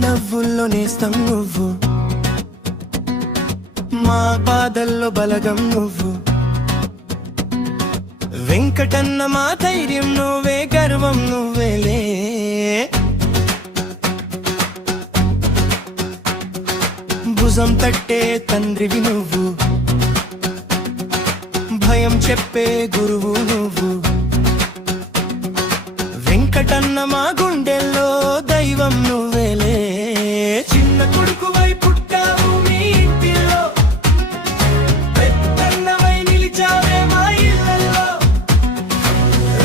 నవ్వుల్లో నేస్తం నువ్వు, మా పాదల్లో బలగం నువ్వు. వెంకటన్న మా ధైర్యం నువ్వే, గర్వం నువ్వేలే. భుజం తట్టే తండ్రివి నువ్వు, భయం చెప్పే గురువు నువ్వు. వెంకటన్న మా గుండెల్లో దైవం నువ్వేలే. చిన్న కొడుకువై పుట్టావు మీ ఇంటిలో, పెద్దన్నవై నిలిచావే మా ఇళ్ళల్లో.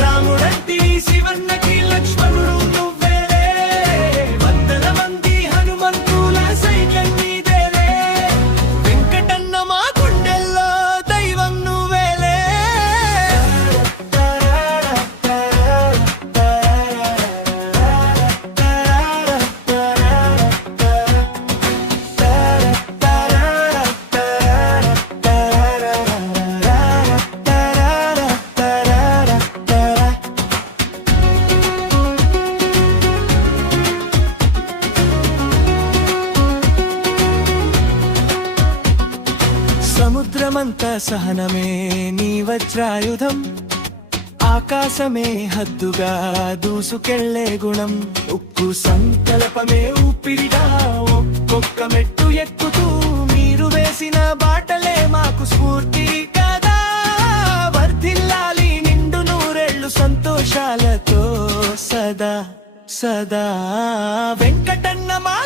రాముడంటి శివన్నకి లక్ష్మణుడు నువ్వేలే, వందల మంది హనుమంతుల సైన్యం నీదేలే. వెంకటన్న మా గుండెల్లో దైవం నువ్వేలే. సముద్రమంతా సహనమే నీ వజ్రాయుధం, ఆకాశమే హద్దుగా దూసుకెళ్లే గుణం. ఉక్కు సంకల్పమే ఊపిరిగా ఒక్కొక్క మెట్టు ఎక్కుతూ మీరు వేసిన బాటలే మాకు స్ఫూర్తి కదా. వర్ధిల్లాలి నిండు నూరేళ్లు సంతోషాలతో సదా సదా. వెంకటన్న మా